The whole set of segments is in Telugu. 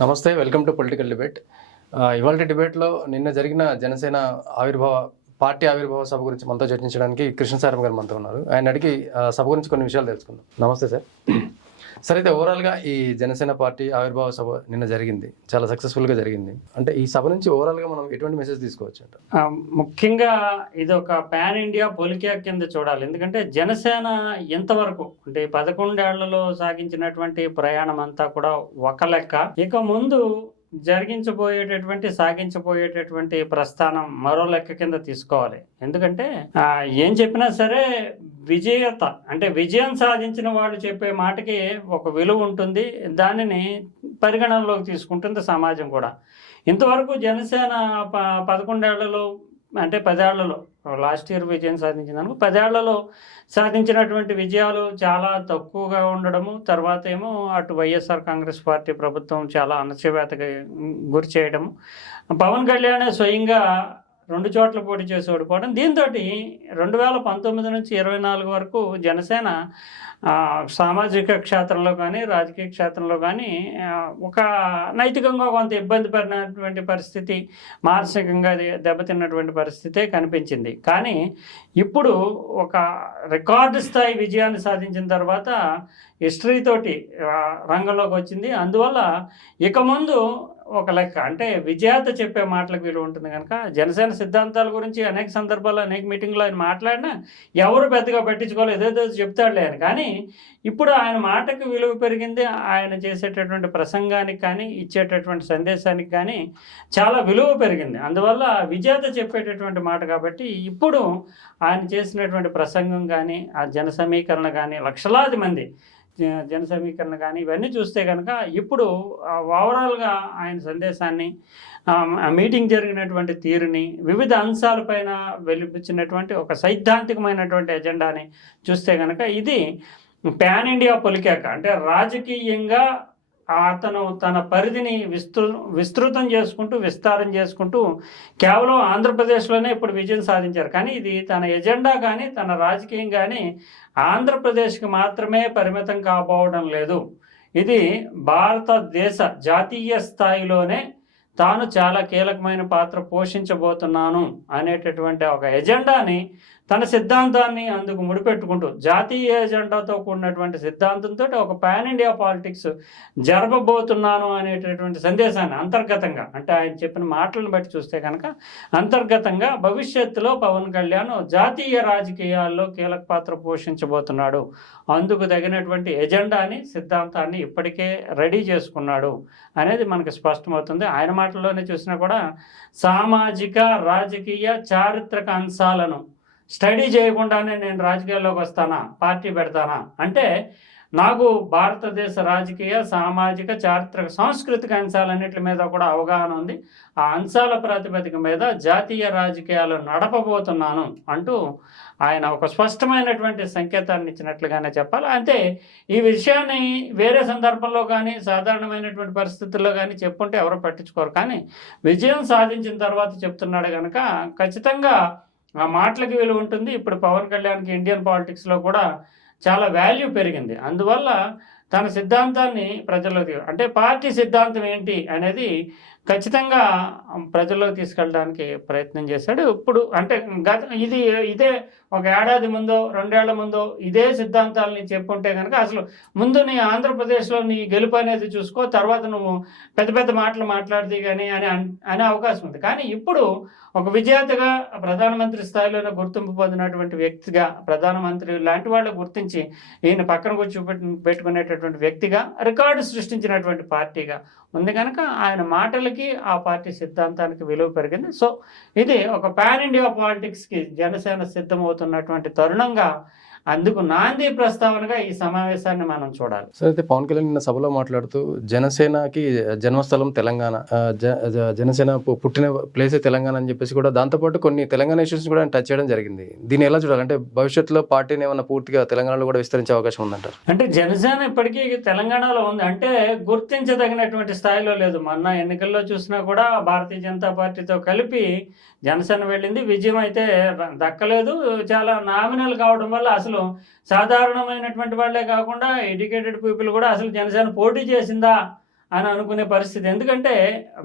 నమస్తే, వెల్కమ్ టు పొలిటికల్ డిబేట్. ఇవాళ డిబేట్లో నిన్న జరిగిన జనసేన పార్టీ ఆవిర్భావ సభ గురించి మనతో చర్చించడానికి కృష్ణసారం గారు మనతో ఉన్నారు. ఆయన అడిగి సభ గురించి కొన్ని విషయాలు తెలుసుకుందాం. నమస్తే సార్. సార్, అయితే ఓవరాల్గా ఈ జనసేన పార్టీ ఆవిర్భావ సభ నిన్న జరిగింది, చాలా సక్సెస్ఫుల్గా జరిగింది. అంటే ఈ సభ నుంచి ఓవరాల్గా మనం ఎటువంటి మెసేజ్ తీసుకోవచ్చు అంట? ముఖ్యంగా ఇది ఒక పాన్ ఇండియా పొలిటికా కింద చూడాలి. ఎందుకంటే జనసేన ఎంతవరకు అంటే 11 ఏళ్లలో సాగించినటువంటి ప్రయాణం అంతా కూడా ఒక లెక్క, ఇక ముందు సాగించబోయేటటువంటి ప్రస్థానం మరో లెక్క కింద తీసుకోవాలి. ఎందుకంటే ఏం చెప్పినా సరే విజేత అంటే విజయం సాధించిన వాళ్ళు చెప్పే మాటకి ఒక విలువ ఉంటుంది, దానిని పరిగణనలోకి తీసుకుంటుంది సమాజం కూడా. ఇంతవరకు జనసేన 11 ఏళ్లలో అంటే 10 ఏళ్లలో, లాస్ట్ ఇయర్ విజయం సాధించిందనుకో, 10 ఏళ్లలో సాధించినటువంటి విజయాలు చాలా తక్కువగా ఉండడము, తర్వాత ఏమో అటు వైఎస్ఆర్ కాంగ్రెస్ పార్టీ ప్రభుత్వం చాలా అణచివేతకి గురి చేయడము, పవన్ కళ్యాణ్ స్వయంగా 2 చోట్ల పోటీ చేసి ఓడిపోవడం. దీంతో 2019 నుంచి 24 వరకు జనసేన సామాజిక క్షేత్రంలో కానీ రాజకీయ క్షేత్రంలో కానీ ఒక నైతికంగా కొంత ఇబ్బంది పడినటువంటి పరిస్థితి, మానసికంగా దెబ్బతిన్నటువంటి పరిస్థితే కనిపించింది. కానీ ఇప్పుడు ఒక రికార్డు స్థాయి విజయాన్ని సాధించిన తర్వాత హిస్టరీతోటి రంగంలోకి వచ్చింది. అందువల్ల ఇక ముందు ఒక లెక్క అంటే విజేత చెప్పే మాటలకు విలువ ఉంటుంది కనుక జనసేన సిద్ధాంతాల గురించి అనేక సందర్భాల్లో అనేక మీటింగ్లో ఆయన మాట్లాడినా ఎవరు పెద్దగా పట్టించుకోవాలి, ఏదేదో చెప్తాడులే అని. కానీ ఇప్పుడు ఆయన మాటకు విలువ పెరిగింది, ఆయన చేసేటటువంటి ప్రసంగానికి కానీ ఇచ్చేటటువంటి సందేశానికి కానీ చాలా విలువ పెరిగింది. అందువల్ల విజేత చెప్పేటటువంటి మాట కాబట్టి ఇప్పుడు ఆయన చేసినటువంటి ప్రసంగం కానీ ఆ జన సమీకరణ కానీ లక్షలాది మంది జన సమీకరణ కానీ ఇవన్నీ చూస్తే కనుక ఇప్పుడు ఓవరాల్గా ఆయన సందేశాన్ని, మీటింగ్ జరిగినటువంటి తీరుని, వివిధ అంశాలపైన వెలిపించినటువంటి ఒక సైద్ధాంతికమైనటువంటి ఎజెండాని చూస్తే కనుక ఇది పాన్ ఇండియా పొలిటికా అంటే రాజకీయంగా అతను తన పరిధిని విస్తృతం చేసుకుంటూ విస్తారం చేసుకుంటూ కేవలం ఆంధ్రప్రదేశ్లోనే ఇప్పుడు విజయం సాధించారు. కానీ ఇది తన ఎజెండా కానీ తన రాజకీయం కానీ ఆంధ్రప్రదేశ్కి మాత్రమే పరిమితం కాబోవడం లేదు. ఇది భారతదేశ జాతీయ స్థాయిలోనే తాను చాలా కీలకమైన పాత్ర పోషించబోతున్నాను అనేటటువంటి ఒక ఎజెండాని, తన సిద్ధాంతాన్ని అందుకు ముడిపెట్టుకుంటూ జాతీయ ఎజెండాతో కూడినటువంటి సిద్ధాంతంతో ఒక పాన్ ఇండియా పాలిటిక్స్ జరగబోతున్నాను అనేటటువంటి సందేశాన్ని అంతర్గతంగా అంటే ఆయన చెప్పిన మాటలను బట్టి చూస్తే కనుక అంతర్గతంగా భవిష్యత్తులో పవన్ కళ్యాణ్ జాతీయ రాజకీయాల్లో కీలక పాత్ర పోషించబోతున్నాడు, అందుకు తగినటువంటి ఎజెండాని సిద్ధాంతాన్ని ఇప్పటికే రెడీ చేసుకున్నాడు అనేది మనకు స్పష్టమవుతుంది. ఆయన మాటల్లోనే చూసినా కూడా సామాజిక రాజకీయ చారిత్రక అంశాలను స్టడీ చేయకుండానే నేను రాజకీయాల్లోకి వస్తానా, పార్టీ పెడతానా అంటే నాకు భారతదేశ రాజకీయ సామాజిక చారిత్రక సాంస్కృతిక అంశాలన్నిటి మీద కూడా అవగాహన ఉంది, ఆ అంశాల ప్రాతిపదిక మీద జాతీయ రాజకీయాలు నడపబోతున్నాను అంటూ ఆయన ఒక స్పష్టమైనటువంటి సంకేతాన్ని ఇచ్చినట్లుగానే చెప్పాలి. అంతే ఈ విషయాన్ని వేరే సందర్భంలో కానీ సాధారణమైనటువంటి పరిస్థితుల్లో కానీ చెప్పుంటే ఎవరో పట్టించుకోరు. కానీ విజయం సాధించిన తర్వాత చెప్తున్నాడు కనుక ఖచ్చితంగా ఆ మాటలకి విలువ ఉంటుంది. ఇప్పుడు పవన్ కళ్యాణ్కి ఇండియన్ పాలిటిక్స్లో కూడా చాలా వాల్యూ పెరిగింది. అందువల్ల తన సిద్ధాంతాన్ని ప్రజల్లోకి అంటే పార్టీ సిద్ధాంతం ఏంటి అనేది ఖచ్చితంగా ప్రజల్లోకి తీసుకెళ్ళడానికి ప్రయత్నం చేశాడు. ఇప్పుడు అంటే ఇదే ఒక ఏడాది ముందో 2 ఏళ్ల ముందో ఇదే సిద్ధాంతాలని చెప్పుంటే కనుక అసలు ముందు నీ ఆంధ్రప్రదేశ్లో నీ గెలుపు అనేది చూసుకో, తర్వాత నువ్వు పెద్ద పెద్ద మాటలు మాట్లాడితే కానీ అనే అవకాశం ఉంది. కానీ ఇప్పుడు ఒక విజేతగా ప్రధానమంత్రి స్థాయిలోనే గుర్తింపు పొందినటువంటి వ్యక్తిగా, ప్రధానమంత్రి లాంటి వాళ్ళు గుర్తించి ఈయన పక్కన పెట్టుకునేటటువంటి వ్యక్తిగా, రికార్డు సృష్టించినటువంటి పార్టీగా ఉంది కనుక ఆయన మాటలకి ఆ పార్టీ సిద్ధాంతానికి విలువ పెరిగింది. సో ఇది ఒక పాన్ ఇండియా పాలిటిక్స్కి జనసేన సిద్ధమవుతున్నటువంటి తరుణంగా, అందుకు నాంది ప్రస్తావనగా ఈ సమావేశాన్ని మనం చూడాలి. సార్, అయితే పవన్ కళ్యాణ్ నిన్న సభలో మాట్లాడుతూ జనసేనకి జన్మస్థలం తెలంగాణ, జనసేన పుట్టిన ప్లేసే తెలంగాణ అని చెప్పేసి కూడా దాంతోపాటు కొన్ని తెలంగాణ ఇష్యూస్ కూడా టచ్ చేయడం జరిగింది. దీన్ని ఎలా చూడాలంటే భవిష్యత్తులో పార్టీని ఏమన్నా పూర్తిగా తెలంగాణలో కూడా విస్తరించే అవకాశం ఉందంటారు? అంటే జనసేన ఇప్పటికీ తెలంగాణలో ఉంది, అంటే గుర్తించదగినటువంటి స్థాయిలో లేదు. మొన్న ఎన్నికల్లో చూసినా కూడా భారతీయ జనతా పార్టీతో కలిపి జనసేన వెళ్ళింది, విజయం అయితే దక్కలేదు. చాలా నామినల్ కావడం వల్ల అసలు సాధారణమైనటువంటి వాళ్ళే కాకుండా ఎడ్యుకేటెడ్ పీపుల్ కూడా అసలు జనసేన పోటీ చేసిందా అని అనుకునే పరిస్థితి. ఎందుకంటే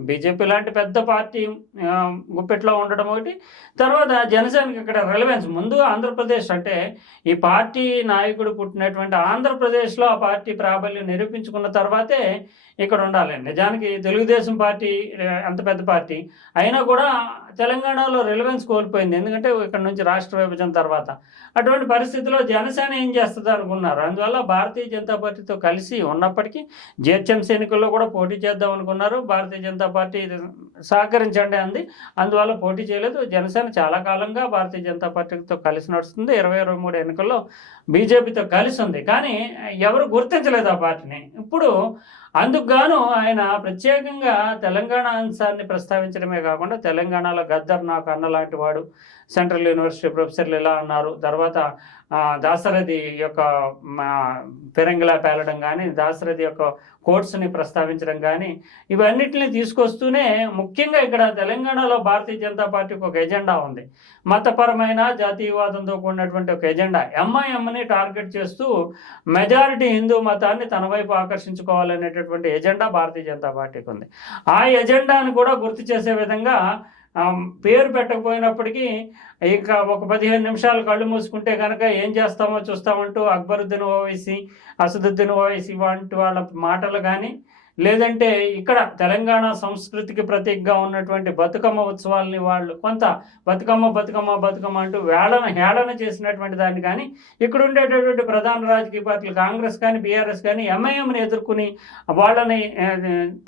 బీజేపీ లాంటి పెద్ద పార్టీ గుప్పెట్లో ఉండడం ఒకటి, తర్వాత జనసేనకి ఇక్కడ రెలవెన్స్ ముందు ఆంధ్రప్రదేశ్ అంటే ఈ పార్టీ నాయకుడు పుట్టినటువంటి ఆంధ్రప్రదేశ్లో ఆ పార్టీ ప్రాబల్యం నిరూపించుకున్న తర్వాతే ఇక్కడ ఉండాలి. నిజానికి తెలుగుదేశం పార్టీ అంత పెద్ద పార్టీ అయినా కూడా తెలంగాణలో రెలవెన్స్ కోల్పోయింది, ఎందుకంటే ఇక్కడ నుంచి రాష్ట్ర విభజన తర్వాత. అటువంటి పరిస్థితిలో జనసేన ఏం చేస్తుంది అనుకున్నారు. అందువల్ల భారతీయ జనతా పార్టీతో కలిసి ఉన్నప్పటికీ జిహెచ్ఎంసీ ఎన్నికల్లో కూడా పోటీ చేద్దాం అనుకున్నారు. భారతీయ జనతా పార్టీ సహకరించండి అంది, అందువల్ల పోటీ చేయలేదు. జనసేన చాలా కాలంగా భారతీయ జనతా పార్టీతో కలిసి నడుస్తుంది. 2023 ఎన్నికల్లో బీజేపీతో కలిసి ఉంది, కానీ ఎవరు గుర్తించలేదు ఆ పార్టీని. ఇప్పుడు అందుకు గాను ఆయన ప్రత్యేకంగా తెలంగాణ అంశాన్ని ప్రస్తావించడమే కాకుండా తెలంగాణలో గద్దర్ నాకు అన్న లాంటి వాడు, సెంట్రల్ యూనివర్సిటీ ప్రొఫెసర్లు ఇలా అన్నారు, తర్వాత దాశరథి యొక్క ఫిరంగిలా పేలడం కానీ, దాశరథి యొక్క కోట్స్ని ప్రస్తావించడం కానీ, ఇవన్నిటిని తీసుకొస్తూనే ముఖ్యంగా ఇక్కడ తెలంగాణలో భారతీయ జనతా పార్టీకి ఒక ఎజెండా ఉంది. మతపరమైన జాతీయవాదంతో కూడినటువంటి ఒక ఎజెండా, ఎంఐఎంని టార్గెట్ చేస్తూ మెజారిటీ హిందూ మతాన్ని తన వైపు ఆకర్షించుకోవాలనేటటువంటి ఎజెండా భారతీయ జనతా పార్టీకి ఉంది. ఆ ఎజెండాను కూడా గుర్తు చేసే విధంగా పేరు పెట్టకపోయినప్పటికీ ఇక ఒక 15 నిమిషాలు కళ్ళు మూసుకుంటే కనుక ఏం చేస్తామో చూస్తామంటూ అక్బరుద్దీన్ ఓవైసీ, అసదుద్దీన్ ఓవైసీ వంటి వాళ్ళ మాటలు కానీ, లేదంటే ఇక్కడ తెలంగాణ సంస్కృతికి ప్రతీకగా ఉన్నటువంటి బతుకమ్మ ఉత్సవాలని వాళ్ళు కొంత బతుకమ్మ బతుకమ్మ బతుకమ్మ అంటూ హేళన చేసినటువంటి దాన్ని కానీ, ఇక్కడ ఉండేటటువంటి ప్రధాన రాజకీయ పార్టీలు కాంగ్రెస్ కానీ బీఆర్ఎస్ కానీ ఎంఐఎంని ఎదుర్కొని వాళ్ళని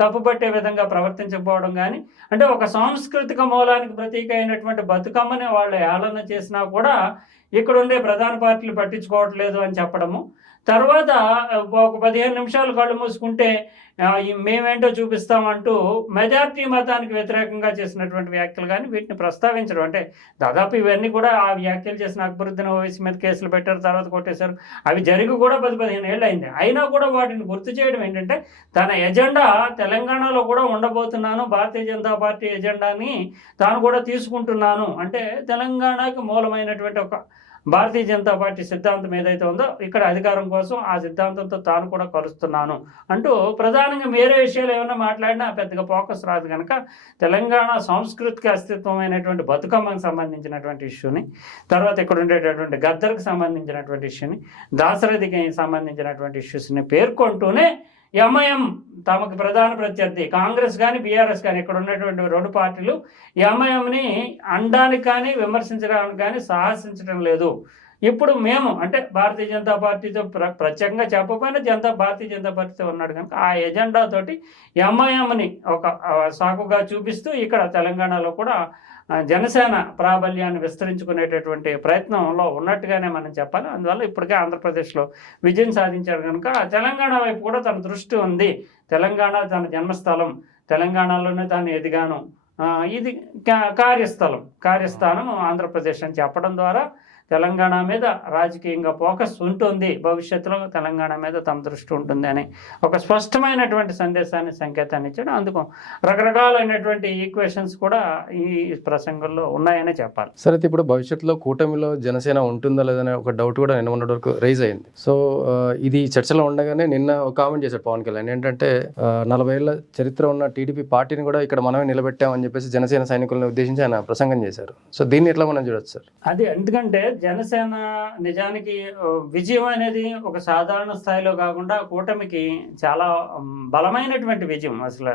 తప్పుపట్టే విధంగా ప్రవర్తించకపోవడం కానీ, అంటే ఒక సాంస్కృతిక మూలానికి ప్రతీక అయినటువంటి బతుకమ్మని వాళ్ళు హేళన చేసినా కూడా ఇక్కడ ఉండే ప్రధాన పార్టీలు పట్టించుకోవట్లేదు అని చెప్పడము. తర్వాత ఒక 15 నిమిషాలు కళ్ళు మూసుకుంటే మేమేంటో చూపిస్తామంటూ మెజారిటీ మతానికి వ్యతిరేకంగా చేసినటువంటి వ్యాఖ్యలు కానీ వీటిని ప్రస్తావించడం. అంటే దాదాపు ఇవన్నీ కూడా ఆ వ్యాఖ్యలు చేసిన అక్బరుద్దీన్ ఓవైసీ మీద కేసులు పెట్టారు, తర్వాత కొట్టేశారు. అవి జరిగి కూడా 10-15 ఏళ్ళు అయింది. అయినా కూడా వాటిని గుర్తు చేయడం ఏంటంటే తన ఎజెండా తెలంగాణలో కూడా ఉండబోతున్నాను, భారతీయ జనతా పార్టీ ఎజెండాని తాను కూడా తీసుకుంటున్నాను, అంటే తెలంగాణకు మూలమైనటువంటి ఒక భారతీయ జనతా పార్టీ సిద్ధాంతం ఏదైతే ఉందో ఇక్కడ అధికారం కోసం ఆ సిద్ధాంతంతో తాను కూడా కలుస్తున్నాను అంటూ ప్రధానంగా వేరే విషయాలు ఏమైనా మాట్లాడినా పెద్దగా ఫోకస్ రాదు కనుక తెలంగాణ సాంస్కృతిక అస్తిత్వమైనటువంటి బతుకమ్మకు సంబంధించినటువంటి ఇష్యూని, తర్వాత ఇక్కడ ఉండేటటువంటి గద్దర్కి సంబంధించినటువంటి ఇష్యూని, దాశరథికి సంబంధించినటువంటి ఇష్యూస్ని పేర్కొంటూనే ఎంఐఎం తమకు ప్రధాన ప్రత్యర్థి కాంగ్రెస్ కానీ బీఆర్ఎస్ కానీ ఇక్కడ ఉన్నటువంటి 2 పార్టీలు ఎంఐఎంని అనడానికి కానీ విమర్శించడానికి కానీ సాహసించడం లేదు. ఇప్పుడు మేము అంటే భారతీయ జనతా పార్టీతో ప్రత్యేకంగా చెప్పకపోయినా భారతీయ జనతా పార్టీతో ఉన్నాడు కనుక ఆ ఎజెండాతోటి ఎంఐఎంని ఒక సాకుగా చూపిస్తూ ఇక్కడ తెలంగాణలో కూడా జనసేన ప్రాబల్యాన్ని విస్తరించుకునేటటువంటి ప్రయత్నంలో ఉన్నట్టుగానే మనం చెప్పాలి. అందువల్ల ఇప్పటికే ఆంధ్రప్రదేశ్లో విజయం సాధించాడు కనుక తెలంగాణ వైపు కూడా తన దృష్టి ఉంది. తెలంగాణ తన జన్మస్థలం, తెలంగాణలోనే తాను ఎదిగాను, ఇది కార్యస్థానం ఆంధ్రప్రదేశ్ అని చెప్పడం ద్వారా తెలంగాణ మీద రాజకీయంగా ఫోకస్ ఉంటుంది, భవిష్యత్తులో తెలంగాణ మీద తమ దృష్టి ఉంటుంది అని ఒక స్పష్టమైనటువంటి సందేశాన్ని, సంకేతాన్ని ఇచ్చాడు. అందుకు రకరకాలైనటువంటి ఈక్వేషన్స్ కూడా ఈ ప్రసంగంలో ఉన్నాయనే చెప్పాలి. సరే, అయితే ఇప్పుడు భవిష్యత్తులో కూటమిలో జనసేన ఉంటుందా లేదనే ఒక డౌట్ కూడా నిన్న మొన్నటి వరకు రైజ్ అయింది. సో ఇది చర్చలో ఉండగానే నిన్న ఒక కామెంట్ చేశాడు పవన్ కళ్యాణ్, ఏంటంటే 40 ఏళ్ల చరిత్ర ఉన్న టీడీపీ పార్టీని కూడా ఇక్కడ మనమే నిలబెట్టామని చెప్పేసి జనసేన సైనికులను ఉద్దేశించి ఆయన ప్రసంగం చేశారు. సో దీన్ని ఎట్లా మనం చూడొచ్చు సార్? అది ఎందుకంటే జనసేన నిజానికి విజయం అనేది ఒక సాధారణ స్థాయిలో కాకుండా కూటమికి చాలా బలమైనటువంటి విజయం. అసలు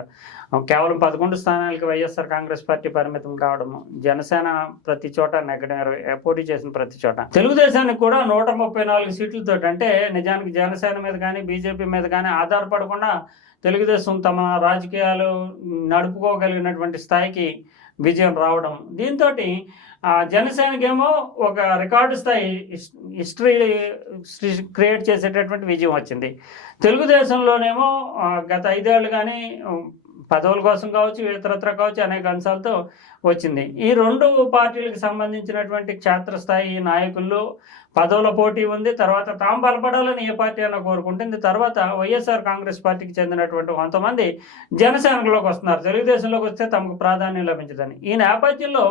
కేవలం 11 స్థానాలకి వైఎస్ఆర్ కాంగ్రెస్ పార్టీ పరిమితం కావడము, జనసేన ప్రతి చోట పోటీ చేసిన ప్రతి చోట, తెలుగుదేశానికి కూడా 134 సీట్లతో, అంటే నిజానికి జనసేన మీద కానీ బీజేపీ మీద కానీ ఆధారపడకుండా తెలుగుదేశం తమ రాజకీయాలు నడుపుకోగలిగినటువంటి స్థాయికి విజయం రావడం, దీంతో జనసేనకేమో ఒక రికార్డు స్థాయి హిస్టరీ క్రియేట్ చేసేటటువంటి విజయం వచ్చింది. తెలుగుదేశంలోనేమో గత 5 ఏళ్ళు కానీ పదవుల కోసం కావచ్చు, ఇతరత్ర కావచ్చు, అనేక అంశాలతో వచ్చింది. ఈ 2 పార్టీలకు సంబంధించినటువంటి క్షేత్రస్థాయి నాయకుల్లో పదవుల పోటీ ఉంది. తర్వాత తాము బలపడాలని ఏ పార్టీ అయినా కోరుకుంటుంది. తర్వాత వైఎస్ఆర్ కాంగ్రెస్ పార్టీకి చెందినటువంటి కొంతమంది జనసేనలోకి వస్తున్నారు. తెలుగుదేశంలోకి వస్తే తమకు ప్రాధాన్యం లభించదని. ఈ నేపథ్యంలో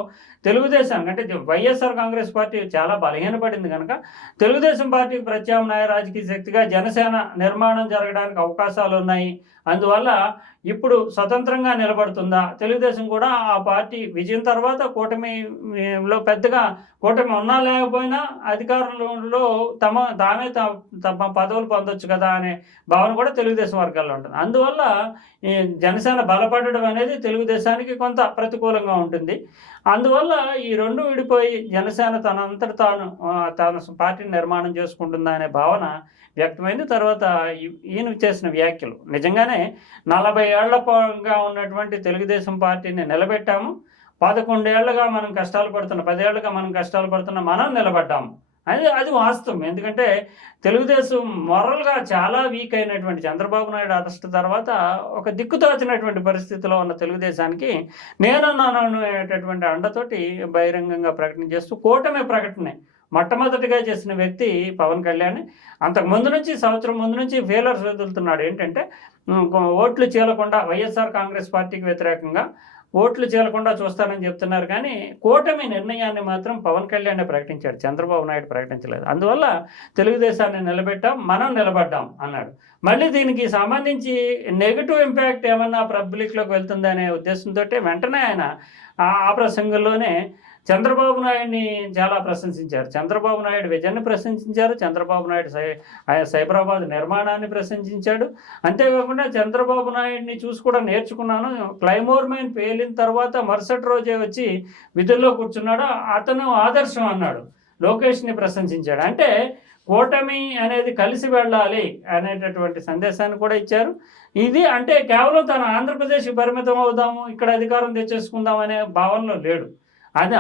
తెలుగుదేశానికి అంటే వైఎస్ఆర్ కాంగ్రెస్ పార్టీ చాలా బలహీనపడింది కనుక తెలుగుదేశం పార్టీకి ప్రత్యామ్నాయ రాజకీయ శక్తిగా జనసేన నిర్మాణం జరగడానికి అవకాశాలు ఉన్నాయి. అందువల్ల ఇప్పుడు స్వతంత్రంగా నిలబడుతుందా, తెలుగుదేశం కూడా ఆ పార్టీ విజయం తర్వాత కూటమిలో పెద్దగా కూటమి ఉన్నా లేకపోయినా అధికారంలో తామే తమ పదవులు పొందొచ్చు కదా అనే భావన కూడా తెలుగుదేశం వర్గాల్లో ఉంటుంది. అందువల్ల ఈ జనసేన బలపడడం అనేది తెలుగుదేశానికి కొంత ప్రతికూలంగా ఉంటుంది. అందువల్ల ఈ రెండు విడిపోయి జనసేన తనంతట తాను పార్టీని నిర్మాణం చేసుకుంటుందా అనే భావన వ్యక్తమైంది. తర్వాత ఈయన చేసిన వ్యాఖ్యలు నిజంగానే 40 ఏళ్లగా ఉన్నటువంటి తెలుగుదేశం పార్టీని నిలబెట్టాము, 11 ఏళ్లుగా మనం కష్టాలు పడుతున్నా, 10 ఏళ్లుగా మనం కష్టాలు పడుతున్నా, మనం నిలబడ్డాము. అది వాస్తవం. ఎందుకంటే తెలుగుదేశం మొరల్గా చాలా వీక్ అయినటువంటి చంద్రబాబు నాయుడు అరెస్ట్ తర్వాత ఒక దిక్కుతోచినటువంటి పరిస్థితిలో ఉన్న తెలుగుదేశానికి నేనున్నాను అనేటటువంటి అండతోటి బహిరంగంగా ప్రకటన చేస్తూ కూటమి ప్రకటనే మొట్టమొదటిగా చేసిన వ్యక్తి పవన్ కళ్యాణ్. అంతకు ముందు నుంచి సంవత్సరం ముందు నుంచి ఫెయిలర్స్ వదులుతున్నాడు. ఏంటంటే ఓట్లు చీలకుండా వైఎస్ఆర్ కాంగ్రెస్ పార్టీకి వ్యతిరేకంగా ఓట్లు చీలకుండా చూస్తానని చెప్తున్నారు. కానీ కూటమి నిర్ణయాన్ని మాత్రం పవన్ కళ్యాణ్ ప్రకటించాడు, చంద్రబాబు నాయుడు ప్రకటించలేదు. అందువల్ల తెలుగుదేశాన్ని నిలబెట్టాం, మనం నిలబడ్డాం అన్నాడు. మళ్ళీ దీనికి సంబంధించి నెగిటివ్ ఇంపాక్ట్ ఏమన్నా పబ్లిక్లోకి వెళ్తుందనే ఉద్దేశంతో వెంటనే ఆయన ఆ ప్రసంగంలోనే చంద్రబాబు నాయుడిని చాలా ప్రశంసించారు. చంద్రబాబు నాయుడు విజన్ని ప్రశంసించారు. చంద్రబాబు నాయుడు సైబరాబాద్ నిర్మాణాన్ని ప్రశంసించాడు. అంతేకాకుండా చంద్రబాబు నాయుడిని చూసి కూడా నేర్చుకున్నాను. క్లైమోర్ మైన్ పేలిన తర్వాత మరుసటి రోజే వచ్చి విధుల్లో కూర్చున్నాడు, అతను ఆదర్శం అన్నాడు. లోకేష్ని ప్రశంసించాడు. అంటే కూటమి అనేది కలిసి వెళ్ళాలి అనేటటువంటి సందేశాన్ని కూడా ఇచ్చారు. ఇది అంటే కేవలం తన ఆంధ్రప్రదేశ్ పరిమితం అవుదాము, ఇక్కడ అధికారం తెచ్చేసుకుందాం అనే భావనలో లేడు.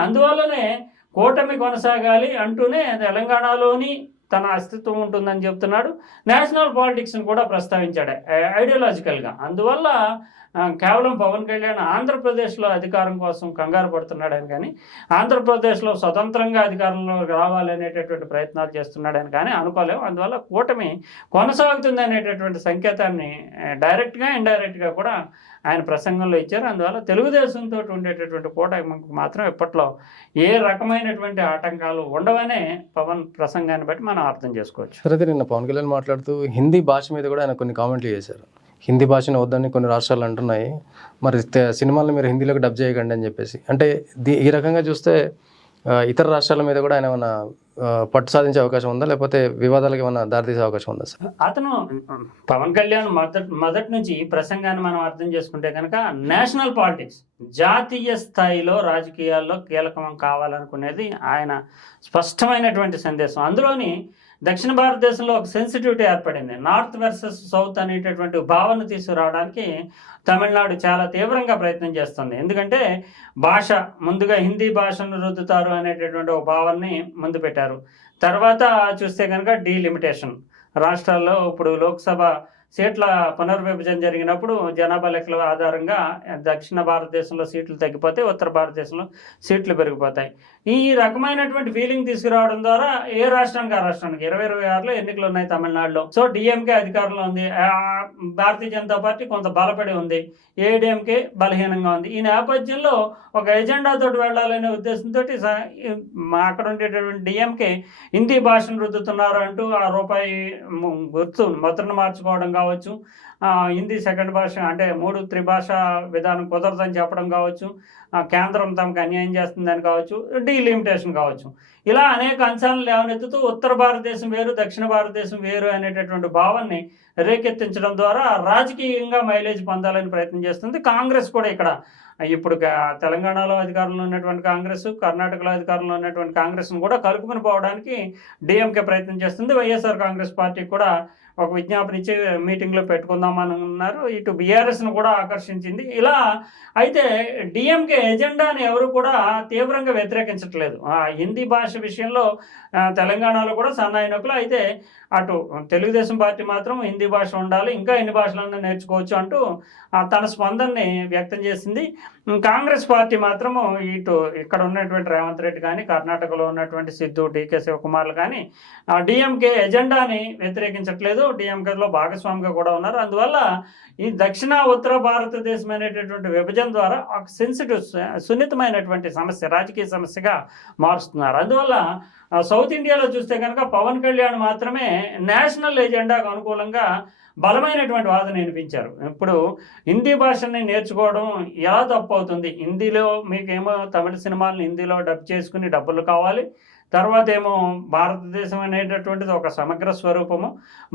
అందువల్లనే కూటమి కొనసాగాలి అంటూనే తెలంగాణలోని తన అస్తిత్వం ఉంటుందని చెప్తున్నాడు. నేషనల్ పాలిటిక్స్ని కూడా ప్రస్తావించాడు ఐడియాలజికల్గా. అందువల్ల కేవలం పవన్ కళ్యాణ్ ఆంధ్రప్రదేశ్లో అధికారం కోసం కంగారు పడుతున్నాడని కానీ ఆంధ్రప్రదేశ్లో స్వతంత్రంగా అధికారంలో రావాలనేటటువంటి ప్రయత్నాలు చేస్తున్నాడని కానీ అనుకోలేము. అందువల్ల కూటమి కొనసాగుతుంది అనేటటువంటి సంకేతాన్ని డైరెక్ట్గా ఇండైరెక్ట్గా కూడా ఆయన ప్రసంగంలో ఇచ్చారు. అందువల్ల తెలుగుదేశంతో ఉండేటటువంటి కూటమికి మాత్రం ఇప్పట్లో ఏ రకమైనటువంటి ఆటంకాలు ఉండవనే పవన్ ప్రసంగాన్ని బట్టి మనం అర్థం చేసుకోవచ్చు. సరే, నిన్న పవన్ కళ్యాణ్ మాట్లాడుతూ హిందీ భాష మీద కూడా ఆయన కొన్ని కామెంట్లు చేశారు. హిందీ భాషను వద్దని కొన్ని రాష్ట్రాలు అంటున్నాయి, మరి సినిమాలను మీరు హిందీలోకి డబ్ చేయకండి అని చెప్పేసి. అంటే ఈ రకంగా చూస్తే ఇతర రాష్ట్రాల మీద కూడా ఆయన ఏమైనా పట్టు సాధించే అవకాశం ఉందా, లేకపోతే వివాదాలకు ఏమైనా దారితీసే అవకాశం ఉందా సార్? అతను పవన్ కళ్యాణ్ మొదటి నుంచి ఈ ప్రసంగాన్ని మనం అర్థం చేసుకుంటే కనుక నేషనల్ పాలిటిక్స్, జాతీయ స్థాయిలో రాజకీయాల్లో కీలకం కావాలనుకునేది ఆయన స్పష్టమైనటువంటి సందేశం. అందులోని దక్షిణ భారతదేశంలో ఒక సెన్సిటివిటీ ఏర్పడింది. నార్త్ వర్సెస్ సౌత్ అనేటటువంటి భావన తీసుకురావడానికి తమిళనాడు చాలా తీవ్రంగా ప్రయత్నం చేస్తుంది. ఎందుకంటే భాష ముందుగా హిందీ భాషను రుద్దుతారు అనేటటువంటి ఒక భావాన్ని ముందు పెట్టారు. తర్వాత చూస్తే కనుక డీలిమిటేషన్, రాష్ట్రాల్లో ఇప్పుడు లోక్సభ సీట్ల పునర్విభజన జరిగినప్పుడు జనాభా లెక్కల ఆధారంగా దక్షిణ భారతదేశంలో సీట్లు తగ్గిపోతే ఉత్తర భారతదేశంలో సీట్లు పెరిగిపోతాయి. ఈ రకమైనటువంటి ఫీలింగ్ తీసుకురావడం ద్వారా ఏ రాష్ట్రానికి ఆ రాష్ట్రానికి 2026లో ఎన్నికలు ఉన్నాయి తమిళనాడులో. సో డిఎంకే అధికారంలో ఉంది, భారతీయ జనతా పార్టీ కొంత బలపడి ఉంది, ఏడీఎంకే బలహీనంగా ఉంది. ఈ నేపథ్యంలో ఒక ఎజెండాతో వెళ్ళాలనే ఉద్దేశంతో అక్కడ ఉండేటటువంటి డిఎంకే హిందీ భాషను రుద్దుతున్నారు అంటూ ఆ రూపాయి గుర్తు ముద్రను మార్చుకోవడం కావచ్చు, హిందీ సెకండ్ భాష అంటే 3 త్రిభాష విధానం కుదరదని చెప్పడం కావచ్చు, కేంద్రం తమకు అన్యాయం చేస్తుందని కావచ్చు, డీలిమిటేషన్ కావచ్చు. ఇలా అనేక అంశాలను లేవనెత్తుతూ ఉత్తర భారతదేశం వేరు, దక్షిణ భారతదేశం వేరు అనేటటువంటి భావాన్ని రేకెత్తించడం ద్వారా రాజకీయంగా మైలేజ్ పొందాలని ప్రయత్నం చేస్తుంది కాంగ్రెస్ కూడా. ఇక్కడ ఇప్పుడు తెలంగాణలో అధికారంలో ఉన్నటువంటి కాంగ్రెస్, కర్ణాటకలో అధికారంలో ఉన్నటువంటి కాంగ్రెస్ను కూడా కలుపుకుని పోవడానికి డిఎంకే ప్రయత్నం చేస్తుంది. వైఎస్ఆర్ కాంగ్రెస్ పార్టీ కూడా ఒక విజ్ఞాపన ఇచ్చి మీటింగ్లో పెట్టుకుందామని ఉన్నారు. ఇటు బీఆర్ఎస్ను కూడా ఆకర్షించింది. ఇలా అయితే డిఎంకే ఎజెండాని ఎవరు కూడా తీవ్రంగా వ్యతిరేకించట్లేదు. హిందీ భాష విషయంలో తెలంగాణలో కూడా సన్నాయినకులు. అయితే అటు తెలుగుదేశం పార్టీ మాత్రం హిందీ భాష ఉండాలి, ఇంకా ఎన్ని భాషలన్నా నేర్చుకోవచ్చు అంటూ తన స్పందనని వ్యక్తం చేసింది. కాంగ్రెస్ పార్టీ మాత్రము ఇటు ఇక్కడ ఉన్నటువంటి రేవంత్ రెడ్డి కానీ కర్ణాటకలో ఉన్నటువంటి సిద్ధు డికే శివకుమార్లు కానీ డిఎంకే ఎజెండాని వ్యతిరేకించట్లేదు, డిఎంకేలో భాగస్వామిగా కూడా ఉన్నారు. అందువల్ల ఈ దక్షిణ ఉత్తర భారతదేశం అనేటటువంటి విభజన ద్వారా ఒక సెన్సిటివ్ సున్నితమైనటువంటి సమస్య, రాజకీయ సమస్యగా మారుస్తున్నారు. అందువల్ల సౌత్ ఇండియాలో చూస్తే కనుక పవన్ కళ్యాణ్ మాత్రమే నేషనల్ ఎజెండాకు అనుకూలంగా బలమైనటువంటి వాదన వినిపించారు. ఇప్పుడు హిందీ భాషని నేర్చుకోవడం ఎలా తప్పు అవుతుంది, హిందీలో మీకేమో తమిళ సినిమాలను హిందీలో డబ్ చేసుకుని డబ్బులు కావాలి, తర్వాత ఏమో భారతదేశం అనేటటువంటిది ఒక సమగ్ర స్వరూపము,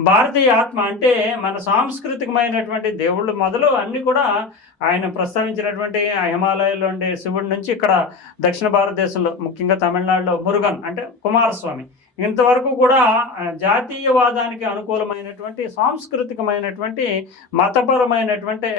భారతీయ ఆత్మ అంటే మన సాంస్కృతికమైనటువంటి దేవుళ్ళు మొదలు అన్నీ కూడా ఆయన ప్రస్తావించినటువంటి హిమాలయాల్లో ఉండే శివుడి నుంచి ఇక్కడ దక్షిణ భారతదేశంలో ముఖ్యంగా తమిళనాడులో మురుగన్ అంటే కుమారస్వామి, ఇంతవరకు కూడా జాతీయవాదానికి అనుకూలమైనటువంటి సాంస్కృతికమైనటువంటి మతపరమైనటువంటి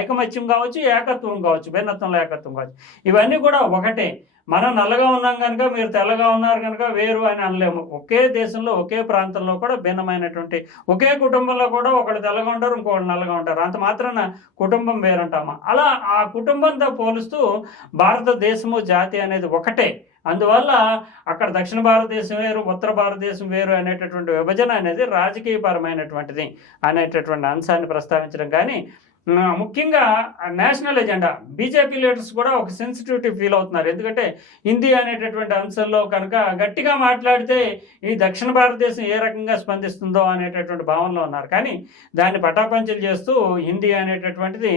ఐకమత్యం కావచ్చు, ఏకత్వం కావచ్చు, భిన్నత్వంలో ఏకత్వం కావచ్చు, ఇవన్నీ కూడా ఒకటే. మనం నల్లగా ఉన్నాం కనుక మీరు తెల్లగా ఉన్నారు కనుక వేరు అని అనలేము. ఒకే దేశంలో ఒకే ప్రాంతంలో కూడా భిన్నమైనటువంటి ఒకే కుటుంబంలో కూడా ఒకళ్ళు తెల్లగా ఉంటారు, ఇంకొకళ్ళు నల్లగా ఉంటారు, అంత మాత్రాన కుటుంబం వేరంటామా? అలా ఆ కుటుంబంతో పోలుస్తూ భారతదేశము జాతి అనేది ఒకటే. అందువల్ల అక్కడ దక్షిణ భారతదేశం వేరు, ఉత్తర భారతదేశం వేరు అనేటటువంటి విభజన అనేది రాజకీయపరమైనటువంటిది అనేటటువంటి అంశాన్ని ప్రస్తావించడం. కానీ ముఖ్యంగా నేషనల్ ఎజెండా బీజేపీ లీడర్స్ కూడా ఒక సెన్సిటివిటీ ఫీల్ అవుతున్నారు. ఎందుకంటే హిందీ అనేటటువంటి అంశంలో కనుక గట్టిగా మాట్లాడితే ఈ దక్షిణ భారతదేశం ఏ రకంగా స్పందిస్తుందో అనేటటువంటి భావనలో ఉన్నారు. కానీ దాన్ని పటాపంచలు చేస్తూ హిందీ అనేటటువంటిది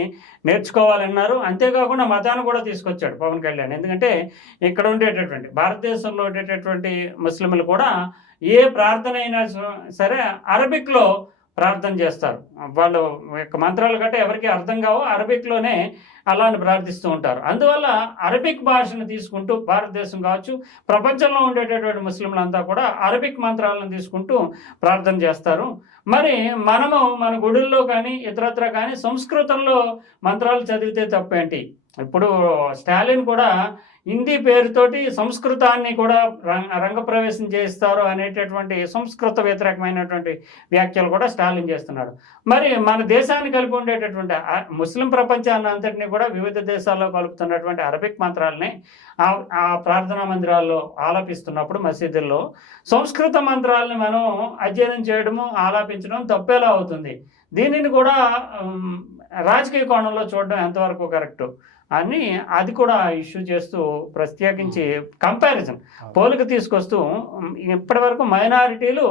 నేర్చుకోవాలన్నారు. అంతేకాకుండా మతాన్ని కూడా తీసుకొచ్చాడు పవన్ కళ్యాణ్. ఎందుకంటే ఇక్కడ ఉండేటటువంటి భారతదేశంలో ఉండేటటువంటి ముస్లింలు కూడా ఏ ప్రార్థన అయినా సరే అరబిక్లో ప్రార్థన చేస్తారు. వాళ్ళు యొక్క మంత్రాలు గట్రా ఎవరికి అర్థం కావో అరబిక్లోనే అలాని ప్రార్థిస్తూ ఉంటారు. అందువల్ల అరబిక్ భాషను తీసుకుంటూ భారతదేశం కావచ్చు, ప్రపంచంలో ఉండేటటువంటి ముస్లింలంతా కూడా అరబిక్ మంత్రాలను తీసుకుంటూ ప్రార్థన చేస్తారు. మరి మనము మన గుడుల్లో కానీ ఇతరత్ర కానీ సంస్కృతంలో మంత్రాలు చదివితే తప్పేంటి? ఇప్పుడు స్టాలిన్ కూడా హిందీ పేరుతోటి సంస్కృతాన్ని కూడా రంగప్రవేశం చేస్తారు అనేటటువంటి సంస్కృత వ్యతిరేకమైనటువంటి వ్యాఖ్యలు కూడా స్టాలిన్ చేస్తున్నాడు. మరి మన దేశాన్ని కలిపి ఉండేటటువంటి ముస్లిం ప్రపంచాన్ని అంతటినీ కూడా వివిధ దేశాల్లో కలుపుతున్నటువంటి అరబిక్ మంత్రాలని ఆ ప్రార్థనా మందిరాల్లో ఆలాపిస్తున్నప్పుడు మసీదుల్లో సంస్కృత మంత్రాలని మనం అధ్యయనం చేయడము ఆలాపించడం తప్పేలా అవుతుంది. దీనిని కూడా రాజకీయ కోణంలో చూడడం ఎంతవరకు కరెక్టు అని అది కూడా ఇష్యూ చేస్తూ ప్రత్యేకించి కంపారిజన్ పోలిక తీసుకొస్తూ ఇప్పటి వరకు మైనారిటీలు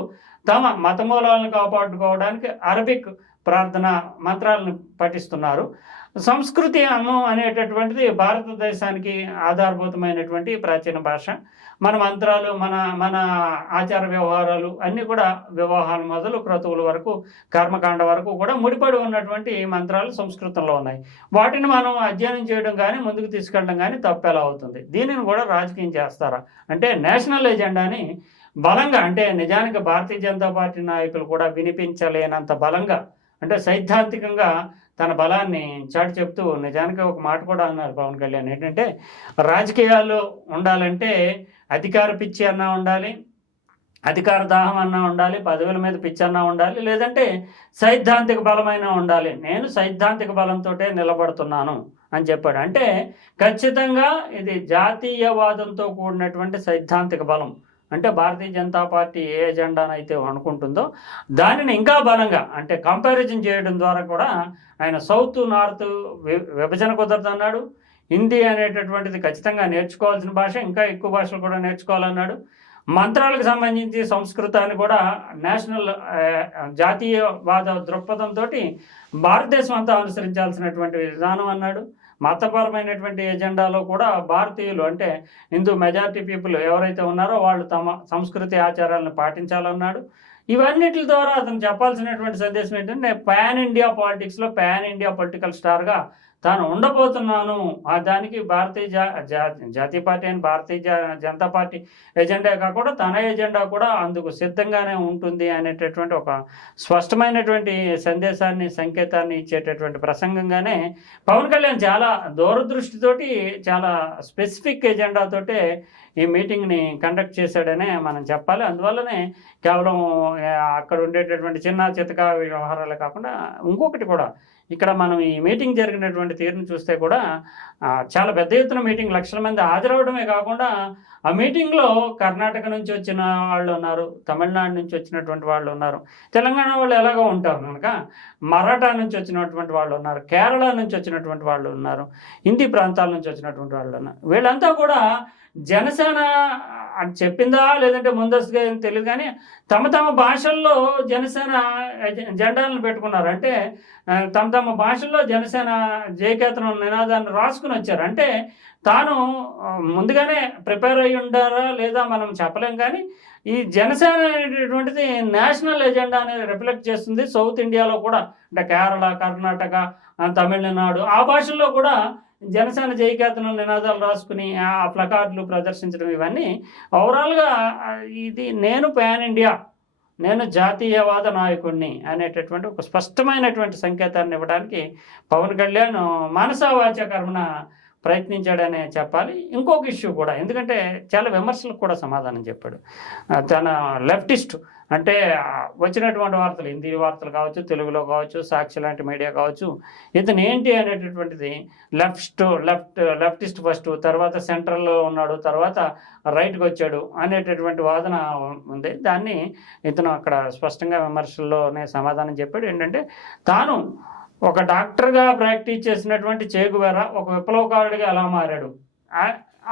తమ మత మూలాలను కాపాడుకోవడానికి అరబిక్ ప్రార్థన మంత్రాలను పఠిస్తున్నారు. సంస్కృతి అనేటటువంటిది భారతదేశానికి ఆధారభూతమైనటువంటి ప్రాచీన భాష. మన మంత్రాలు మన ఆచార వ్యవహారాలు అన్నీ కూడా వివాహాలు మొదలు క్రతువుల వరకు కర్మకాండ వరకు కూడా ముడిపడి ఉన్నటువంటి మంత్రాలు సంస్కృతంలో ఉన్నాయి. వాటిని మనం అధ్యయనం చేయడం కానీ ముందుకు తీసుకెళ్ళడం కానీ తప్పేలా అవుతుంది. దీనిని కూడా రాజకీయం చేస్తారా అంటే నేషనల్ ఎజెండాని బలంగా, అంటే నిజానికి భారతీయ జనతా పార్టీ నాయకులు కూడా వినిపించలేనంత బలంగా, అంటే సైద్ధాంతికంగా తన బలాన్ని చాటి చెప్తూ నిజానికి ఒక మాట కూడా అన్నారు పవన్ కళ్యాణ్. ఏంటంటే రాజకీయాల్లో ఉండాలంటే అధికార పిచ్చి అన్నా ఉండాలి, అధికార దాహం అన్నా ఉండాలి, పదవుల మీద పిచ్చి అన్నా ఉండాలి, లేదంటే సైద్ధాంతిక బలమైనా ఉండాలి. నేను సైద్ధాంతిక బలంతో నిలబడుతున్నాను అని చెప్పాడు. అంటే ఖచ్చితంగా ఇది జాతీయవాదంతో కూడినటువంటి సైద్ధాంతిక బలం. అంటే భారతీయ జనతా పార్టీ ఏ ఎజెండానైతే అనుకుంటుందో దానిని ఇంకా బలంగా, అంటే కంపారిజన్ చేయడం ద్వారా కూడా ఆయన సౌత్ నార్త్ విభజన కుదరదన్నాడు. హిందీ అనేటటువంటిది ఖచ్చితంగా నేర్చుకోవాల్సిన భాష, ఇంకా ఎక్కువ భాషలు కూడా నేర్చుకోవాలన్నాడు. మంత్రాలకు సంబంధించి సంస్కృతాన్ని కూడా నేషనల్ జాతీయవాద దృక్పథంతో భారతదేశం అంతా అనుసరించాల్సినటువంటి విధానం అన్నాడు. మతపరమైనటువంటి ఎజెండాలో కూడా భారతీయులు అంటే హిందూ మెజారిటీ పీపుల్ ఎవరైతే ఉన్నారో వాళ్ళు తమ సంస్కృతి ఆచారాలను పాటించాలన్నాడు. ఇవన్నిటి ద్వారా అతను చెప్పాల్సినటువంటి సందేశం ఏంటంటే పాన్ ఇండియా పాలిటిక్స్లో పాన్ ఇండియా పొలిటికల్ స్టార్గా తాను ఉండబోతున్నాను. దానికి భారతీయ జాతీయ పార్టీ అని భారతీయ జనతా పార్టీ ఎజెండా కాకుండా తన ఎజెండా కూడా అందుకు సిద్ధంగానే ఉంటుంది అనేటటువంటి ఒక స్పష్టమైనటువంటి సందేశాన్ని, సంకేతాన్ని ఇచ్చేటటువంటి ప్రసంగంగానే పవన్ కళ్యాణ్ చాలా దూరదృష్టితోటి, చాలా స్పెసిఫిక్ ఎజెండాతోటే ఈ మీటింగ్ని కండక్ట్ చేశాడనే మనం చెప్పాలి. అందువల్లనే కేవలం అక్కడ ఉండేటటువంటి చిన్న చితక వ్యవహారాలే కాకుండా ఇంకొకటి కూడా, ఇక్కడ మనం ఈ మీటింగ్ జరిగినటువంటి చేసినటువంటి తీరును చూస్తే కూడా చాలా పెద్ద ఎత్తున మీటింగ్, లక్షల మంది హాజరవడమే కాకుండా ఆ మీటింగ్లో కర్ణాటక నుంచి వచ్చిన వాళ్ళు ఉన్నారు, తమిళనాడు నుంచి వచ్చినటువంటి వాళ్ళు ఉన్నారు, తెలంగాణ వాళ్ళు ఎలాగో ఉంటారు కనుక మరాఠా నుంచి వచ్చినటువంటి వాళ్ళు ఉన్నారు, కేరళ నుంచి వచ్చినటువంటి వాళ్ళు ఉన్నారు, హిందీ ప్రాంతాల నుంచి వచ్చినటువంటి వాళ్ళు ఉన్నారు. వీళ్ళంతా కూడా జనసేన అని చెప్పిందా లేదంటే ముందస్తుగా ఏం తెలియదు కానీ తమ తమ భాషల్లో జనసేన జెండాలను పెట్టుకున్నారు. అంటే తమ తమ భాషల్లో జనసేన జయకేతనం నినాదాన్ని రాసుకుని వచ్చారు. అంటే తాను ముందుగానే ప్రిపేర్ అయ్యి ఉంటారా లేదా మనం చెప్పలేం కానీ ఈ జనసేన అనేటటువంటిది నేషనల్ ఎజెండా అనేది రిఫ్లెక్ట్ చేస్తుంది. సౌత్ ఇండియాలో కూడా అంటే కేరళ, కర్ణాటక, తమిళనాడు ఆ భాషల్లో కూడా జనసేన జయకేతనం నినాదాలు రాసుకుని ఆ ప్లకార్డులు ప్రదర్శించడం ఇవన్నీ ఓవరాల్గా ఇది నేను పాన్ ఇండియా, నేను జాతీయవాద నాయకుడిని అనేటటువంటి ఒక స్పష్టమైనటువంటి సంకేతాన్ని ఇవ్వడానికి పవన్ కళ్యాణ్ మనసా వాచా కర్మన ప్రయత్నించాడనే చెప్పాలి. ఇంకొక ఇష్యూ కూడా, ఎందుకంటే చాలా విమర్శలకు కూడా సమాధానం చెప్పాడు. తన లెఫ్టిస్ట్ అంటే వచ్చినటువంటి వార్తలు, హిందీ వార్తలు కావచ్చు, తెలుగులో కావచ్చు, సాక్షి లాంటి మీడియా కావచ్చు, ఇతను ఏంటి అనేటటువంటిది లెఫ్టిస్ట్ ఫస్ట్, తర్వాత సెంట్రల్లో ఉన్నాడు, తర్వాత రైట్కి వచ్చాడు అనేటటువంటి వాదన ఉంది. దాన్ని ఇతను అక్కడ స్పష్టంగా విమర్శల్లోనే సమాధానం చెప్పాడు. ఏంటంటే తాను ఒక డాక్టర్గా ప్రాక్టీస్ చేసినటువంటి చే గువేరా ఒక విప్లవకారుడిగా ఎలా మారాడు,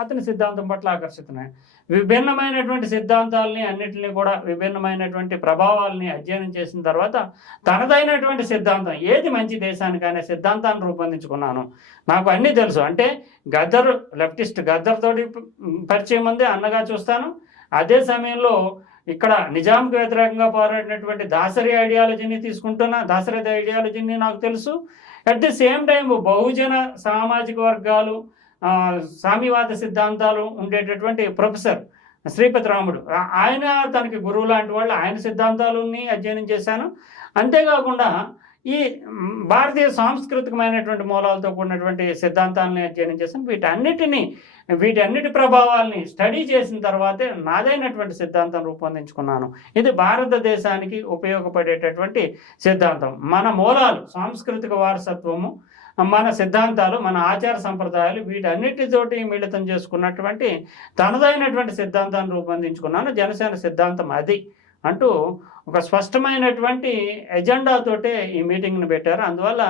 అతని సిద్ధాంతం పట్ల ఆకర్షితున్నాయి. విభిన్నమైనటువంటి సిద్ధాంతాలని అన్నిటిని కూడా విభిన్నమైనటువంటి ప్రభావాలని అధ్యయనం చేసిన తర్వాత తనదైనటువంటి సిద్ధాంతం ఏది మంచి దేశానికి అనే సిద్ధాంతాన్ని రూపొందించుకున్నాను. నాకు అన్నీ తెలుసు. అంటే లెఫ్టిస్ట్ గద్దర్ తోటి పరిచయం ఉంది, అన్నగా చూస్తాను. అదే సమయంలో ఇక్కడ నిజాంకి వ్యతిరేకంగా పోరాడినటువంటి దాసరి ఐడియాలజీని తీసుకుంటున్నా, దాసరి ఐడియాలజీని నాకు తెలుసు. అట్ ది సేమ్ టైం బహుజన సామాజిక వర్గాలు, సామ్యవాద సిద్ధాంతాలు ఉండేటటువంటి ప్రొఫెసర్ శ్రీపతి రాముడు, ఆయన తనకి గురువు లాంటి వాళ్ళు, ఆయన సిద్ధాంతాలని అధ్యయనం చేశాను. అంతేకాకుండా ఈ భారతీయ సాంస్కృతికమైనటువంటి మూలాలతో కూడినటువంటి సిద్ధాంతాలని అధ్యయనం చేశాను. వీటన్నిటి ప్రభావాల్ని స్టడీ చేసిన తర్వాతే నాదైనటువంటి సిద్ధాంతం రూపొందించుకున్నాను. ఇది భారతదేశానికి ఉపయోగపడేటటువంటి సిద్ధాంతం. మన మూలాలు, సాంస్కృతిక వారసత్వము, మన సిద్ధాంతాలు, మన ఆచార సంప్రదాయాలు, వీటన్నిటితోటి మిళితం చేసుకున్నటువంటి తనదైనటువంటి సిద్ధాంతాన్ని రూపొందించుకున్నాను. జనసేన సిద్ధాంతం అది అంటూ ఒక స్పష్టమైనటువంటి ఎజెండాతోటే ఈ మీటింగ్ని పెట్టారు. అందువల్ల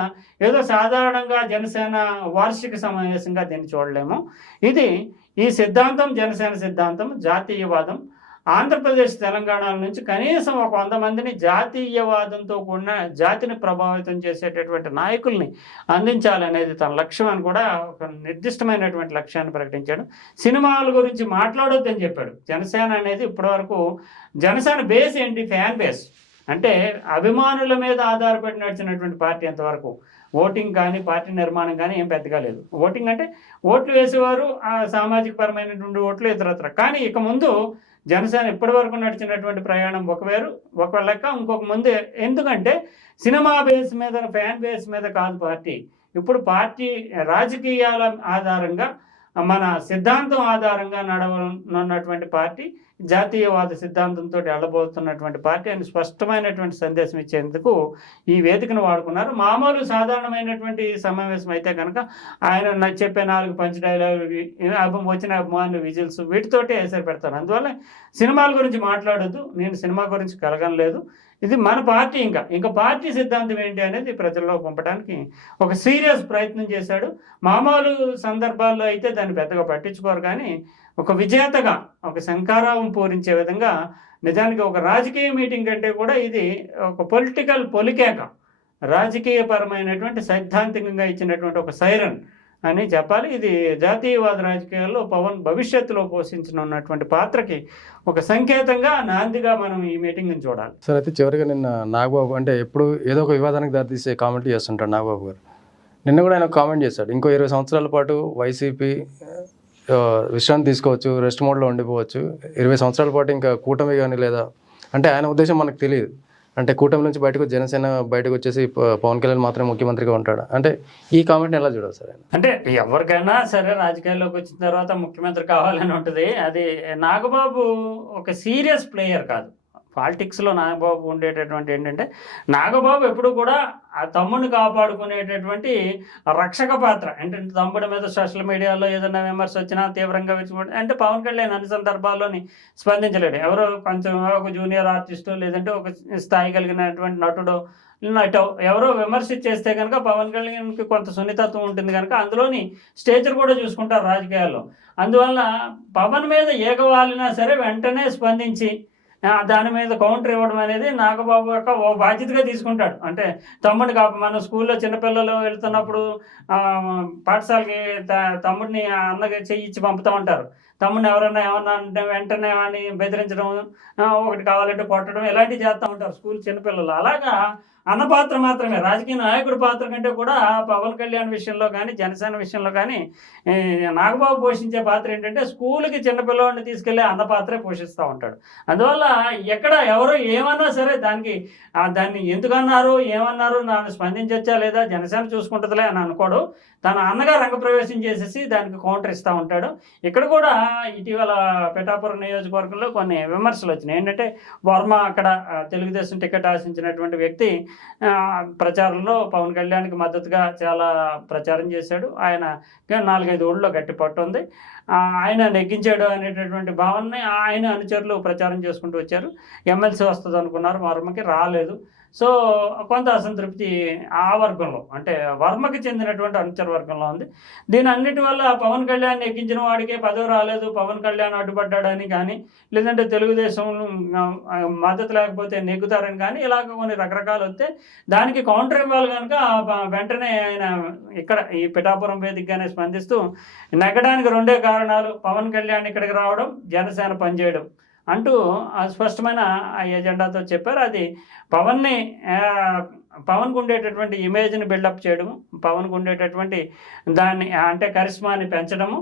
ఏదో సాధారణంగా జనసేన వార్షిక సమావేశంగా దీన్ని చూడలేము. ఈ సిద్ధాంతం జనసేన సిద్ధాంతం జాతీయవాదం. ఆంధ్రప్రదేశ్, తెలంగాణ నుంచి కనీసం ఒక 100 మందిని జాతీయవాదంతో కూడిన జాతిని ప్రభావితం చేసేటటువంటి నాయకుల్ని అందించాలనేది తన లక్ష్యం అని కూడా ఒక నిర్దిష్టమైనటువంటి లక్ష్యాన్ని ప్రకటించాడు. సినిమాల గురించి మాట్లాడొద్దని చెప్పాడు. జనసేన అనేది ఇప్పటివరకు జనసేన బేస్ ఏంటి? Fan base. అంటే అభిమానుల మీద ఆధారపడి నడిచినటువంటి పార్టీ ఎంతవరకు. ఓటింగ్ కానీ పార్టీ నిర్మాణం కానీ ఏం పెద్దగా లేదు. ఓటింగ్ అంటే ఓట్లు వేసేవారు, ఆ సామాజిక పరమైనటువంటి ఓట్లు ఇతరత్ర. కానీ ఇక ముందు జనసేన ఇప్పటి వరకు నడిచినటువంటి ప్రయాణం ఒక లెక్క, ఇంకొక ముందు. ఎందుకంటే సినిమా బేస్ మీద, ఫ్యాన్ బేస్ మీద కాదు పార్టీ. ఇప్పుడు పార్టీ రాజకీయాల ఆధారంగా, మన సిద్ధాంతం ఆధారంగా నడవనున్నటువంటి పార్టీ, జాతీయవాద సిద్ధాంతంతో వెళ్ళబోతున్నటువంటి పార్టీ అని స్పష్టమైనటువంటి సందేశం ఇచ్చేందుకు ఈ వేదికను వాడుకున్నారు. మామూలు సాధారణమైనటువంటి సమావేశం అయితే కనుక ఆయన చెప్పే 4 పంచ్ డైలాగులు, వచ్చిన అభిమానులు విజిల్స్, వీటితోటే ఎసరి పెడతారు. అందువల్ల సినిమాల గురించి మాట్లాడొద్దు, నేను సినిమా గురించి కలగలేదు. ఇది మన పార్టీ, ఇంకా పార్టీ సిద్ధాంతం ఏంటి అనేది ప్రజల్లో పంపడానికి ఒక సీరియస్ ప్రయత్నం చేశాడు. మామూలు సందర్భాల్లో అయితే దాన్ని పెద్దగా పట్టించుకోరు, కానీ ఒక విజేతగా, ఒక శంఖారావం పూరించే విధంగా, నిజానికి ఒక రాజకీయ మీటింగ్ కంటే కూడా ఇది ఒక పొలిటికల్ పొలికేక, రాజకీయపరమైనటువంటి సైద్ధాంతికంగా ఇచ్చినటువంటి ఒక సైరన్ అని చెప్పాలి. ఇది జాతీయవాద రాజకీయాల్లో పవన్ భవిష్యత్తులో పోషించనున్నటువంటి పాత్రకి ఒక సంకేతంగా, నాందిగా మనం ఈ మీటింగ్ని చూడాలి. సార్, అయితే చివరిగా నిన్న నాగబాబు, అంటే ఎప్పుడు ఏదో ఒక వివాదానికి దారితీసే కామెంట్ చేస్తుంటాడు నాగబాబు గారు. నిన్న కూడా ఆయన కామెంట్ చేశాడు, ఇంకో 20 సంవత్సరాల పాటు వైసీపీ విశ్రాంతి తీసుకోవచ్చు, రెస్ట్ మోడ్లో ఉండిపోవచ్చు, 20 సంవత్సరాల పాటు ఇంకా కూటమి కానీ, లేదా అంటే ఆయన ఉద్దేశం మనకు తెలియదు. అంటే కూటమి నుంచి బయటకు జనసేన బయటకు వచ్చేసి పవన్ కళ్యాణ్ మాత్రమే ముఖ్యమంత్రిగా ఉంటాడు. అంటే ఈ కామెంట్ని ఎలా చూడాలి సార్? అంటే ఎవరికైనా సరే రాజకీయాల్లోకి వచ్చిన తర్వాత ముఖ్యమంత్రి కావాలని ఉంటుంది. అది నాగబాబు ఒక సీరియస్ ప్లేయర్ కాదు. పాలిటిక్స్లో నాగబాబు ఉండేటటువంటి ఏంటంటే నాగబాబు ఎప్పుడు కూడా ఆ తమ్ముడిని కాపాడుకునేటటువంటి రక్షక పాత్ర. ఏంటంటే తమ్ముడి మీద సోషల్ మీడియాలో ఏదైనా విమర్శ వచ్చినా తీవ్రంగా విమర్శ అంటే పవన్ కళ్యాణ్ అన్ని సందర్భాల్లోని స్పందించలేడు. ఎవరో కొంచెం ఒక జూనియర్ ఆర్టిస్టు లేదంటే ఒక స్థాయి కలిగినటువంటి నటుడు ఎవరో విమర్శ చేస్తే కనుక పవన్ కళ్యాణ్కి కొంత సున్నితత్వం ఉంటుంది కనుక అందులోని స్టేచర్ కూడా చూసుకుంటారు రాజకీయాల్లో. అందువల్ల పవన్ మీద ఏకవాలినా సరే వెంటనే స్పందించి దాని మీద కౌంటర్ ఇవ్వడం అనేది నాగబాబు యొక్క ఓ బాధ్యతగా తీసుకుంటాడు. అంటే తమ్ముడిని మన స్కూల్లో చిన్నపిల్లలు వెళ్తున్నప్పుడు పాఠశాలకి తమ్ముడిని అన్నకి చెయ్యిచ్చి పంపుతూ ఉంటారు. తమ్ముడిని ఎవరన్నా ఏమన్నా అంటే వెంటనే వాడిని బెదిరించడం, ఒకటి కావాలంటే కొట్టడం ఇలాంటివి చేస్తూ ఉంటారు స్కూల్ చిన్నపిల్లలు. అలాగా అన్న పాత్ర మాత్రమే, రాజకీయ నాయకుడి పాత్ర కంటే కూడా పవన్ కళ్యాణ్ విషయంలో కానీ జనసేన విషయంలో కానీ నాగబాబు పోషించే పాత్ర ఏంటంటే స్కూల్కి చిన్నపిల్లవాడిని తీసుకెళ్లే అన్న పాత్రే పోషిస్తూ ఉంటాడు. అందువల్ల ఎక్కడ ఎవరో ఏమన్నా సరే దాన్ని ఎందుకన్నారు ఏమన్నారు నన్ను స్పందించవచ్చా లేదా జనసేన చూసుకుంటుందిలే అని అనుకోడు. తన అన్నగా రంగప్రవేశం చేసేసి దానికి కౌంటర్ ఇస్తూ ఉంటాడు. ఇక్కడ కూడా ఇటీవల పిఠాపురం నియోజకవర్గంలో కొన్ని విమర్శలు వచ్చినాయి. ఏంటంటే వర్మ అక్కడ తెలుగుదేశం టికెట్ ఆశించినటువంటి వ్యక్తి ప్రచారంలో పవన్ కళ్యాణ్కి మద్దతుగా చాలా ప్రచారం చేశాడు. ఆయన 4-5 ఊళ్ళో గట్టి పట్టు ఉంది. ఆయన నెగ్గించాడు అనేటటువంటి భావనని ఆయన అనుచరులు ప్రచారం చేసుకుంటూ వచ్చారు. ఎమ్మెల్సీ వస్తుంది అనుకున్నారు, వర్మకి రాలేదు. సో కొంత అసంతృప్తి ఆ వర్గంలో అంటే వర్మకి చెందినటువంటి అనుచర వర్గంలో ఉంది. దీని అన్నిటి వల్ల పవన్ కళ్యాణ్ ఎక్కించిన వాడికే పదవి రాలేదు, పవన్ కళ్యాణ్ అడ్డుపడ్డాడని కానీ లేదంటే తెలుగుదేశం మద్దతు లేకపోతే నెగ్గుతారని కానీ ఇలాగ కొన్ని రకరకాలు వస్తే దానికి కౌంటర్ ఇవ్వాలి కనుక వెంటనే ఆయన ఇక్కడ ఈ పిఠాపురం వేదికగానే స్పందిస్తూ నెగ్గడానికి 2 కారణాలు, పవన్ కళ్యాణ్ ఇక్కడికి రావడం, జనసేన పనిచేయడం అంటూ స్పష్టమైన ఎజెండాతో చెప్పారు. అది పవన్కు ఉండేటటువంటి ఇమేజ్ని బిల్డప్ చేయడము, పవన్కు ఉండేటటువంటి దాన్ని అంటే కరిస్మాని పెంచడము,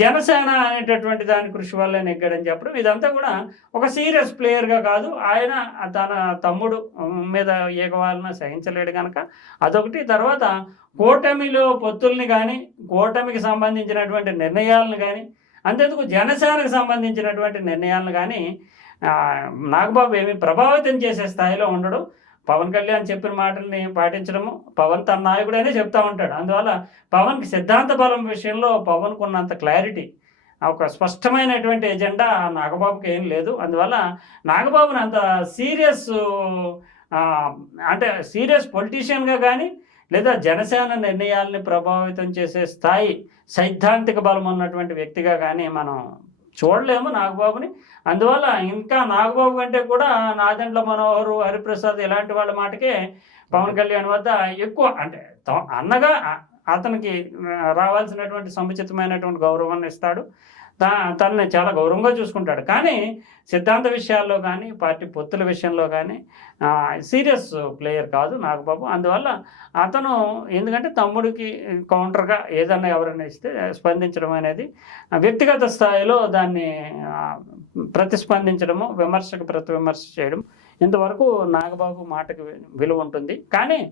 జనసేన అనేటటువంటి దాని కృషి వల్లే నెగ్గాడని చెప్పడం, ఇదంతా కూడా ఒక సీరియస్ ప్లేయర్గా కాదు. ఆయన తన తమ్ముడు మీద ఏకవాలన సహించలేడు కనుక అదొకటి. తర్వాత కూటమిలో పొత్తుల్ని కానీ కూటమికి సంబంధించినటువంటి నిర్ణయాలను కానీ అంతేందుకు జనసేనకు సంబంధించినటువంటి నిర్ణయాలను కానీ నాగబాబు ఏమి ప్రభావితం చేసే స్థాయిలో ఉండడం, పవన్ కళ్యాణ్ చెప్పిన మాటల్ని పాటించడము, పవన్ తన నాయకుడనే చెప్తా ఉంటాడు. అందువల్ల పవన్కి సిద్ధాంత బలం విషయంలో పవన్కు ఉన్నంత క్లారిటీ, ఒక స్పష్టమైనటువంటి ఎజెండా నాగబాబుకి ఏం లేదు. అందువల్ల నాగబాబుని అంత సీరియస్ పొలిటీషియన్గా కానీ లేదా జనసేన నిర్ణయాల్ని ప్రభావితం చేసే స్థాయి సైద్ధాంతిక బలం ఉన్నటువంటి వ్యక్తిగా కానీ మనం చూడలేము నాగబాబుని. అందువల్ల ఇంకా నాగబాబు కంటే కూడా నాదెండ్ల మనోహరు, హరిప్రసాద్ ఇలాంటి వాళ్ళ మాటకే పవన్ కళ్యాణ్ వద్ద ఎక్కువ అంటే అన్నగా అతనికి రావాల్సినటువంటి సముచితమైనటువంటి గౌరవాన్ని ఇస్తాడు, తనని చాలా గౌరవంగా చూసుకుంటాడు. కానీ సిద్ధాంత విషయాల్లో కానీ పార్టీ పొత్తుల విషయంలో కానీ సీరియస్ ప్లేయర్ కాదు నాగబాబు. అందువల్ల అతను ఎందుకంటే తమ్ముడికి కౌంటర్గా ఏదన్నా ఎవరైనా ఇస్తే స్పందించడం అనేది వ్యక్తిగత స్థాయిలో దాన్ని ప్రతిస్పందించడము, విమర్శకు ప్రతి విమర్శ చేయడం, ఇంతవరకు నాగబాబు మాటకి విలువ ఉంటుంది. కానీ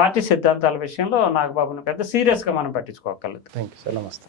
పార్టీ సిద్ధాంతాల విషయంలో నాగబాబుని పెద్ద సీరియస్గా మనం పట్టించుకోగలదు. థ్యాంక్ యూ సార్, నమస్తే.